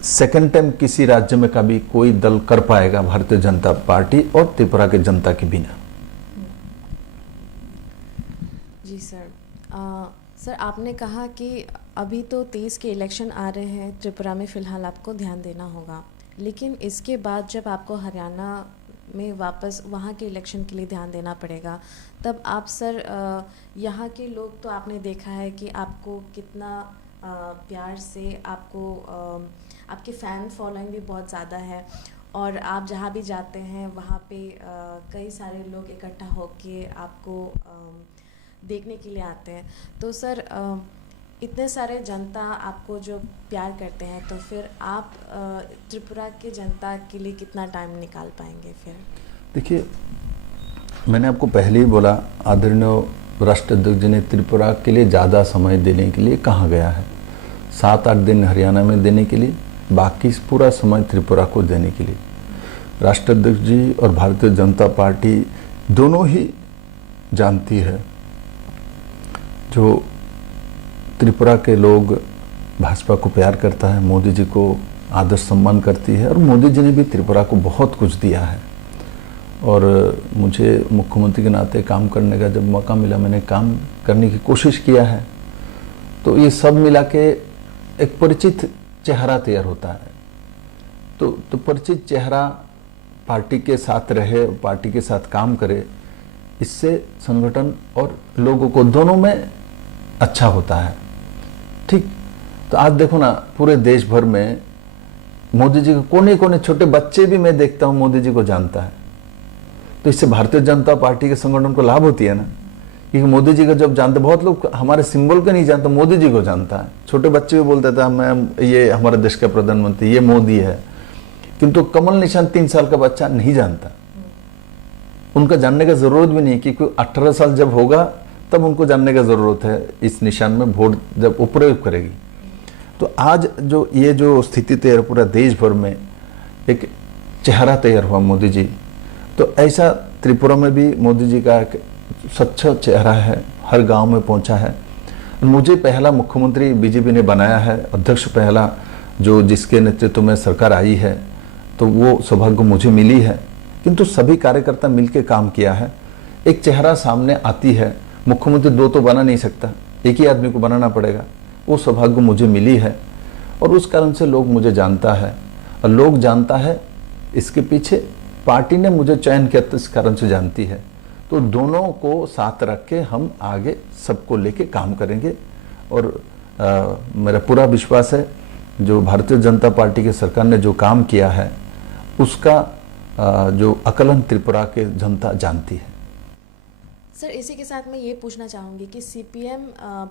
सेकंड टाइम किसी राज्य में कभी कोई दल कर पाएगा, भारतीय जनता पार्टी और त्रिपुरा के जनता के बिना। जी सर। सर, आपने कहा कि अभी तो 23 के इलेक्शन आ रहे हैं, त्रिपुरा में फ़िलहाल आपको ध्यान देना होगा, लेकिन इसके बाद जब आपको हरियाणा में वापस वहाँ के इलेक्शन के लिए ध्यान देना पड़ेगा, तब आप सर यहाँ के लोग तो आपने देखा है कि आपको कितना प्यार से आपके फ़ैन फॉलोइंग भी बहुत ज़्यादा है, और आप जहाँ भी जाते हैं वहाँ पे कई सारे लोग इकट्ठा होके आपको देखने के लिए आते हैं। तो सर इतने सारे जनता आपको जो प्यार करते हैं, तो फिर आप त्रिपुरा के जनता के लिए कितना टाइम निकाल पाएंगे फिर? देखिए, मैंने आपको पहले ही बोला, आदरणीय राष्ट्राध्यक्ष जी ने त्रिपुरा के लिए ज़्यादा समय देने के लिए कहा गया है। 7-8 दिन हरियाणा में देने के लिए, बाकी पूरा समय त्रिपुरा को देने के लिए। राष्ट्राध्यक्ष जी और भारतीय जनता पार्टी दोनों ही जानती है, जो त्रिपुरा के लोग भाजपा को प्यार करता है, मोदी जी को आदर सम्मान करती है, और मोदी जी ने भी त्रिपुरा को बहुत कुछ दिया है। और मुझे मुख्यमंत्री के नाते काम करने का जब मौका मिला, मैंने काम करने की कोशिश किया है। तो ये सब मिला के एक परिचित चेहरा तैयार होता है। तो परिचित चेहरा पार्टी के साथ रहे, पार्टी के साथ काम करे, इससे संगठन और लोगों को दोनों में अच्छा होता है। ठीक, तो आज देखो ना, पूरे देश भर में मोदी जी के कोने कोने, छोटे बच्चे भी मैं देखता हूं मोदी जी को जानता है। तो इससे भारतीय जनता पार्टी के संगठन को लाभ होती है ना, क्योंकि मोदी जी को जब जानते, बहुत लोग हमारे सिंबल को नहीं जानते, मोदी जी को जानता है। छोटे बच्चे भी बोलते थे मैं, ये हमारे देश का प्रधानमंत्री, ये मोदी है, किंतु कमल निशान 3 साल का बच्चा नहीं जानता। उनका जानने का जरूरत भी नहीं, क्योंकि 18 साल जब होगा तब उनको जानने का जरूरत है, इस निशान में वोट जब उपयोग करेगी। तो आज जो स्थिति तैयार, पूरा देश भर में एक चेहरा तैयार हुआ मोदी जी, तो ऐसा त्रिपुरा में भी मोदी जी का एक सच्चा चेहरा है, हर गांव में पहुंचा है। मुझे पहला मुख्यमंत्री बीजेपी ने बनाया है, अध्यक्ष पहला जो जिसके नेतृत्व में सरकार आई है, तो वो सौभाग्य मुझे मिली है। किंतु सभी कार्यकर्ता मिलकर काम किया है, एक चेहरा सामने आती है। मुख्यमंत्री 2 तो बना नहीं सकता, एक ही आदमी को बनाना पड़ेगा, वो सौभाग्य मुझे मिली है। और उस कारण से लोग मुझे जानता है, और लोग जानता है इसके पीछे पार्टी ने मुझे चयन किया, तो इस कारण से जानती है। तो दोनों को साथ रख के हम आगे सबको लेके काम करेंगे। और मेरा पूरा विश्वास है, जो भारतीय जनता पार्टी की सरकार ने जो काम किया है, उसका जो आकलन त्रिपुरा के जनता जानती है। सर, इसी के साथ मैं ये पूछना चाहूँगी कि सीपीएम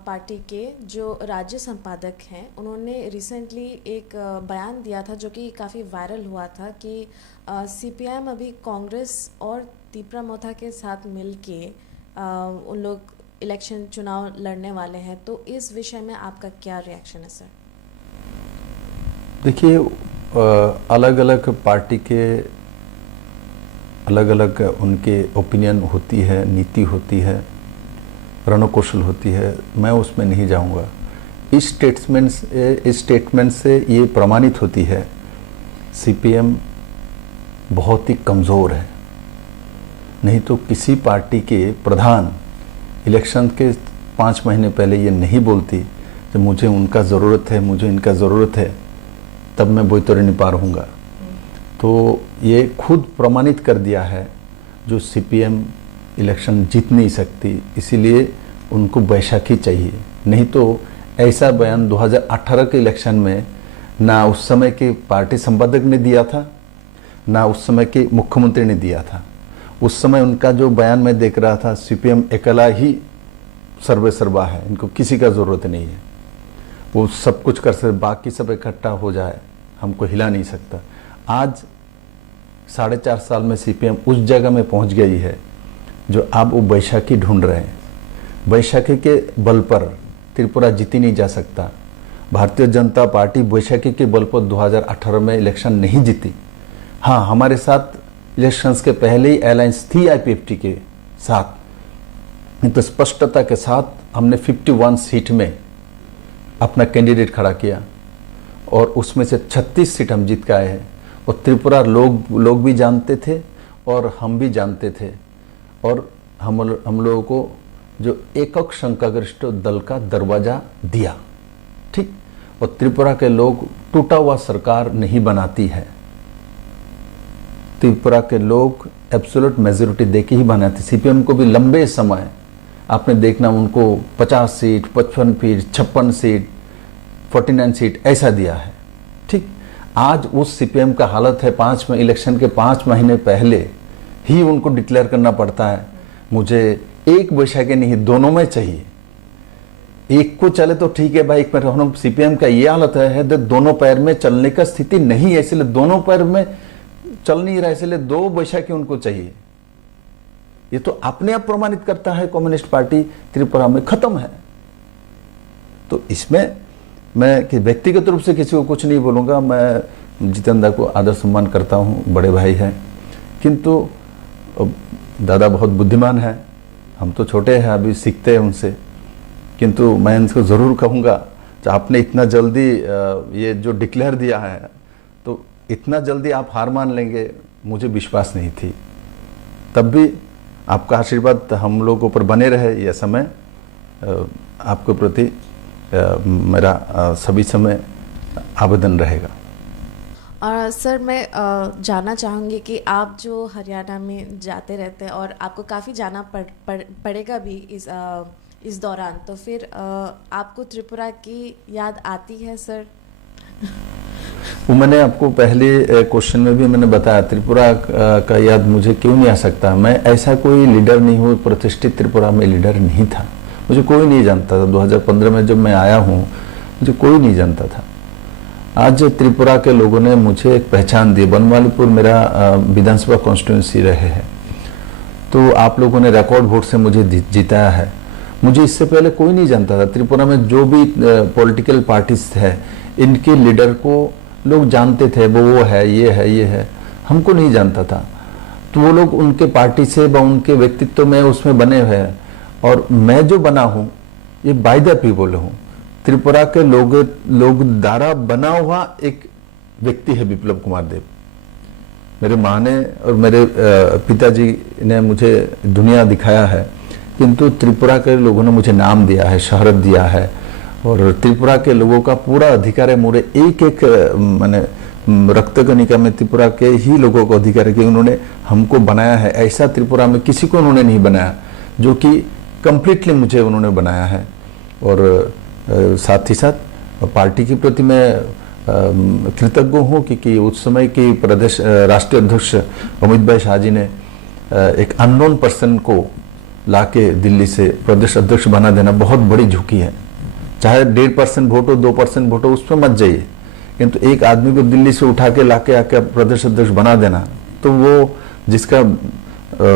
पार्टी के जो राज्य संपादक हैं, उन्होंने रिसेंटली एक बयान दिया था जो कि काफ़ी वायरल हुआ था कि सीपीएम अभी कांग्रेस और तीपरा मोथा के साथ मिलके उन लोग इलेक्शन चुनाव लड़ने वाले हैं। तो इस विषय में आपका क्या रिएक्शन है सर? देखिए, अलग अलग पार्टी के अलग अलग उनके ओपिनियन होती है, नीति होती है, रणकौशल होती है, मैं उसमें नहीं जाऊंगा। इस स्टेटमेंट से ये प्रमाणित होती है सीपीएम बहुत ही कमज़ोर है। नहीं तो किसी पार्टी के प्रधान इलेक्शन के 5 महीने पहले ये नहीं बोलती कि मुझे उनका ज़रूरत है, मुझे इनका ज़रूरत है, तब मैं बोईतोरनी पार होऊंगा। तो ये खुद प्रमाणित कर दिया है, जो सीपीएम इलेक्शन जीत नहीं सकती, इसीलिए उनको बैसाखी चाहिए। नहीं तो ऐसा बयान 2018 के इलेक्शन में ना उस समय के पार्टी संपादक ने दिया था, ना उस समय के मुख्यमंत्री ने दिया था। उस समय उनका जो बयान मैं देख रहा था, सीपीएम अकेला ही सर्वे सर्वा है, इनको किसी का ज़रूरत नहीं है, वो सब कुछ कर सकते, बाकी सब इकट्ठा हो जाए हमको हिला नहीं सकता। आज 4.5 साल में सीपीएम उस जगह में पहुंच गई है जो आप वो बैसाखी ढूंढ रहे हैं। बैसाखी के बल पर त्रिपुरा जीती नहीं जा सकता। भारतीय जनता पार्टी बैसाखी के बल पर 2018 में इलेक्शन नहीं जीती। हाँ, हमारे साथ इलेक्शंस के पहले ही अलायंस थी आईपीएफटी के साथ, तो स्पष्टता के साथ हमने 51 सीट में अपना कैंडिडेट खड़ा किया और उसमें से 36 सीट हम जीत के आए हैं। और त्रिपुरा लोग भी जानते थे और हम भी जानते थे, और हम लोगों को जो एकक संख्यागरिष्ठ दल का दरवाजा दिया, ठीक। और त्रिपुरा के लोग टूटा हुआ सरकार नहीं बनाती है, त्रिपुरा के लोग एब्सोल्यूट मेजोरिटी देके ही बनाते। सीपीएम को भी लंबे समय आपने देखना उनको 50 सीट, 55 सीट, 56 सीट, 49 सीट ऐसा दिया है, ठीक। आज उस सीपीएम का हालत है, इलेक्शन के 5 महीने पहले ही उनको डिक्लेयर करना पड़ता है मुझे एक बैसाखी नहीं, दोनों में चाहिए। एक को चले तो ठीक है भाई, एक पैर। सीपीएम का ये हालत है दोनों पैर में चलने का स्थिति नहीं है, इसलिए दोनों पैर में चल नहीं रहा, इसलिए 2 बैसाखी उनको चाहिए। ये तो अपने आप प्रमाणित करता है कम्युनिस्ट पार्टी त्रिपुरा में खत्म है। तो इसमें मैं कि व्यक्तिगत रूप से किसी को कुछ नहीं बोलूंगा। मैं जितेंद्र को आदर सम्मान करता हूं, बड़े भाई हैं, किंतु दादा बहुत बुद्धिमान है, हम तो छोटे हैं, अभी सीखते हैं उनसे। किंतु मैं इनको ज़रूर कहूँगा, आपने इतना जल्दी ये जो डिक्लेयर दिया है, तो इतना जल्दी आप हार मान लेंगे मुझे विश्वास नहीं थी। तब भी आपका आशीर्वाद हम लोगों पर बने रहे। यह समय आपके प्रति मेरा सभी समय आवेदन रहेगा। और सर मैं जानना चाहूँगी कि आप जो हरियाणा में जाते रहते हैं और आपको काफ़ी जाना पड़ेगा भी इस दौरान, तो फिर आपको त्रिपुरा की याद आती है सर? वो मैंने आपको पहले क्वेश्चन में भी मैंने बताया, त्रिपुरा का याद मुझे क्यों नहीं आ सकता। मैं ऐसा कोई लीडर नहीं हूँ, प्रतिष्ठित त्रिपुरा में लीडर नहीं था, मुझे कोई नहीं जानता था। 2015 में जब मैं आया हूँ मुझे कोई नहीं जानता था। आज त्रिपुरा के लोगों ने मुझे एक पहचान दी। बनवालीपुर मेरा विधानसभा कॉन्स्टिट्यूंसी रहे हैं, तो आप लोगों ने रिकॉर्ड वोट से मुझे जिताया है। मुझे इससे पहले कोई नहीं जानता था। त्रिपुरा में जो भी पॉलिटिकल पार्टीज है, इनके लीडर को लोग जानते थे, वो है, ये है, ये है, हमको नहीं जानता था। तो वो लोग उनके पार्टी से व उनके व्यक्तित्व में उसमें बने हुए हैं, और मैं जो बना हूँ ये बाय द पीपल हूँ। त्रिपुरा के लोग द्वारा बना हुआ एक व्यक्ति है विप्लव कुमार देव। मेरे माँ ने और मेरे पिताजी ने मुझे दुनिया दिखाया है, किंतु त्रिपुरा के लोगों ने मुझे नाम दिया है, शहरत दिया है, और त्रिपुरा के लोगों का पूरा अधिकार है। मेरे एक मैंने रक्त कणिका में त्रिपुरा के ही लोगों को अधिकार है कि उन्होंने हमको बनाया है। ऐसा त्रिपुरा में किसी को उन्होंने नहीं बनाया, जो कि कंप्लीटली मुझे उन्होंने बनाया है। और साथ ही साथ पार्टी के प्रति मैं कृतज्ञ हूँ कि उस समय की प्रदेश राष्ट्रीय अध्यक्ष अमित भाई शाह जी ने एक अननोन पर्सन को लाके दिल्ली से प्रदेश अध्यक्ष बना देना बहुत बड़ी झुकी है। चाहे 1.5% वोट हो, 2% वोट हो, उस पर मत जाइए, किंतु एक आदमी को दिल्ली से उठा के लाके आके प्रदेश अध्यक्ष बना देना, तो वो जिसका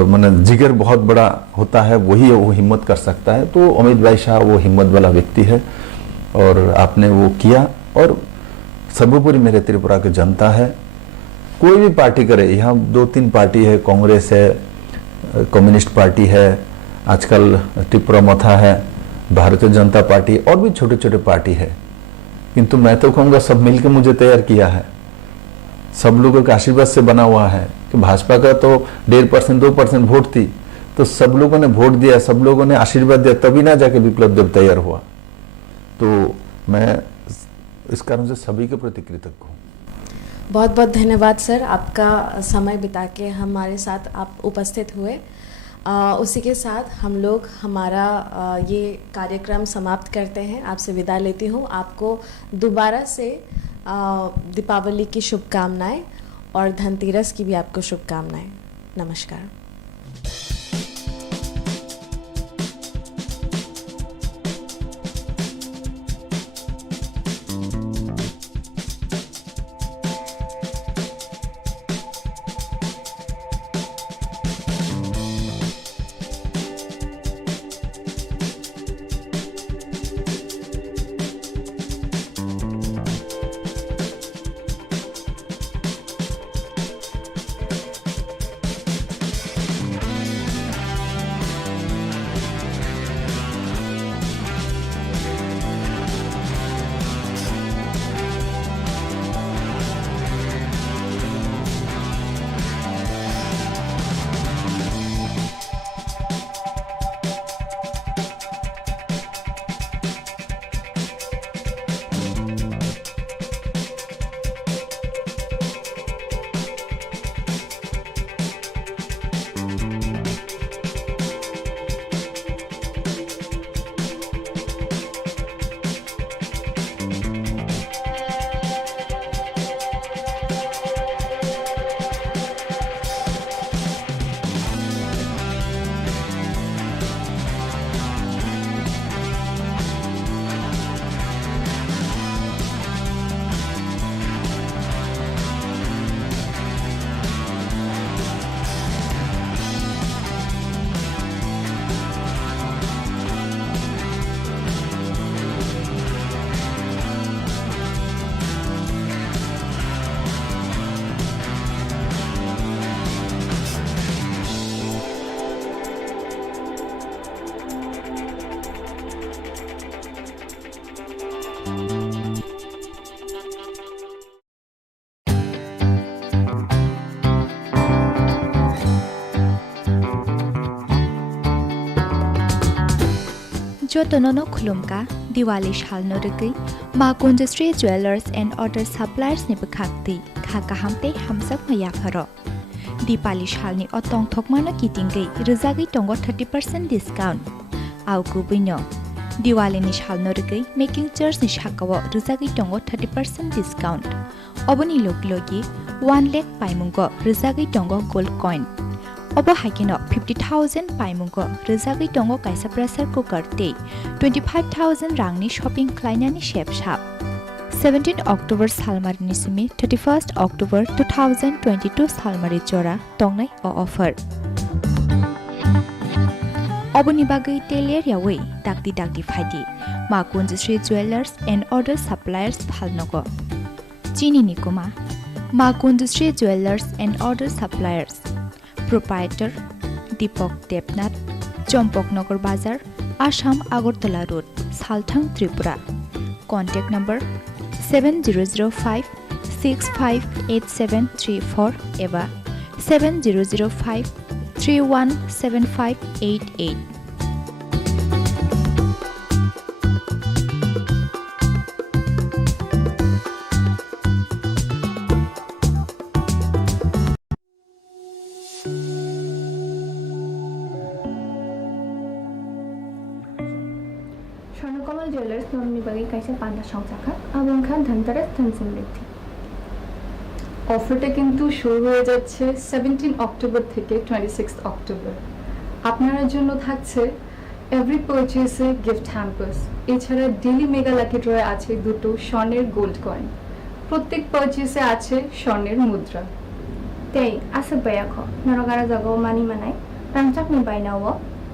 माने जिगर बहुत बड़ा होता है वही वो हिम्मत कर सकता है। तो अमित भाई शाह वो हिम्मत वाला व्यक्ति है, और आपने वो किया। और सर्वोपरि मेरे त्रिपुरा की जनता है, कोई भी पार्टी करे, यहाँ 2-3 पार्टी है, कांग्रेस है, कम्युनिस्ट पार्टी है, आजकल त्रिपुरा मथा है, भारतीय जनता पार्टी, और भी छोटे छोटे पार्टी है, किंतु मैं तो कहूँगा सब मिलकर मुझे तैयार किया है, सब लोगों के आशीर्वाद से बना हुआ है। कि भाजपा का तो 1.5% 2% वोट थी, तो सब लोगों ने वोट दिया, सब लोगों ने आशीर्वाद दिया, तभी ना जाके विप्लव देव तैयार हुआ। तो मैं इस कारण से सभी के प्रति कृतज्ञ हूँ। बहुत बहुत धन्यवाद सर, आपका समय बिता के हमारे साथ आप उपस्थित हुए। उसी के साथ हम लोग हमारा ये कार्यक्रम समाप्त करते हैं, आपसे विदा लेती हूँ। आपको दोबारा से दीपावली की शुभकामनाएं और धनतेरस की भी आपको शुभकामनाएं। नमस्कार। Jotonono Khulumka, Diwali Shalno Rigi, Ma Kunjastri Jewelers and Other Suppliers ni Bakakti, Kakahamte Hamsak Mayakaro. Dipali Shalni Otong Tokmano Kitingi, Rizagi Tongo 30% discount. Auku Bino. Diwali ni Shalno Rigi, Making Chairs ni Shakawa, Rizagi Tongo 30% discount. Oboni Logi, 1 lakh Paimungo, Rizagi Tongo Gold Coin. Obo Hakino 50,000 Paimungo, Rizagi Tongo Kaisa Pressure Cooker Day, 25,000 Rangni Shopping Kleinani Shape Shop. 17 October Salmarini Sumi, 31st October 2022 Salmari Chora, Tongnai o offer. Oboni Bagai Tailor Yawe, Dakti Fadi, Ma Kunjastri Jewelers and Other Suppliers Palnogo. Chini Nikoma, Ma Kunjastri Jewelers and Other Suppliers. Proprietor Deepak Debnath, Chompok Nagar Bazar, Assam Agartala Road, Salthang, Tripura. Contact number 7005 658734 eva 7005 317588. Swarnakomal Jewelers nomni bagi kaisa panda সংসাখা এবং খান ধনতেরাস ধন সমৃদ্ধি অফারটা কিন্তু শুরু হয়ে যাচ্ছে 17 October থেকে 26 October. আপনার জন্য থাকছে এভরি পারচেজে গিফট হ্যাম্পার্স, এছাড়া ডেইলি মেগা লাকি ড্রয়ে আছে দুটো স্বর্ণের গোল্ড কয়েন, প্রত্যেক পারচেজে আছে স্বর্ণের মুদ্রা। তেই আসে বায়াখো নরগারা জাগাও মানি মানাই রাংচাকনি বাইনাও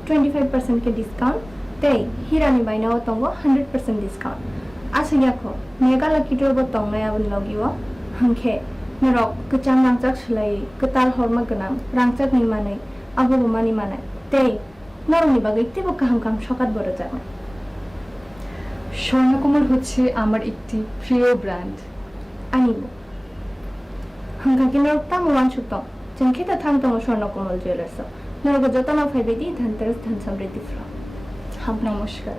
25% के डिस्काउंट तेई हिरानी बाइनाओ तंगो 100% डिस्काउंट आसे याखो मेगा लकी ड्र बो तंगनाय आबन लगियो हांखे नरक कचां रांचाक सलाई कताल हरमा गनां रांचाक नि मानै आबो मानि मानै तेई नरनि बागै तेबो काहाम काहाम सकात बড় जाय স্বর্ণকমল হচ্ছে আমার একটি প্রিয় ব্র্যান্ড। আনিবো হাঙ্কা কিনর তাম ওয়ান সুতং জেনখেতা থাম তং স্বর্ণকমল জুয়েলার্স নরক যতনা ফাইবেদি ধনতেরাস ধন সমৃদ্ধি ফ্লো। নমস্কার।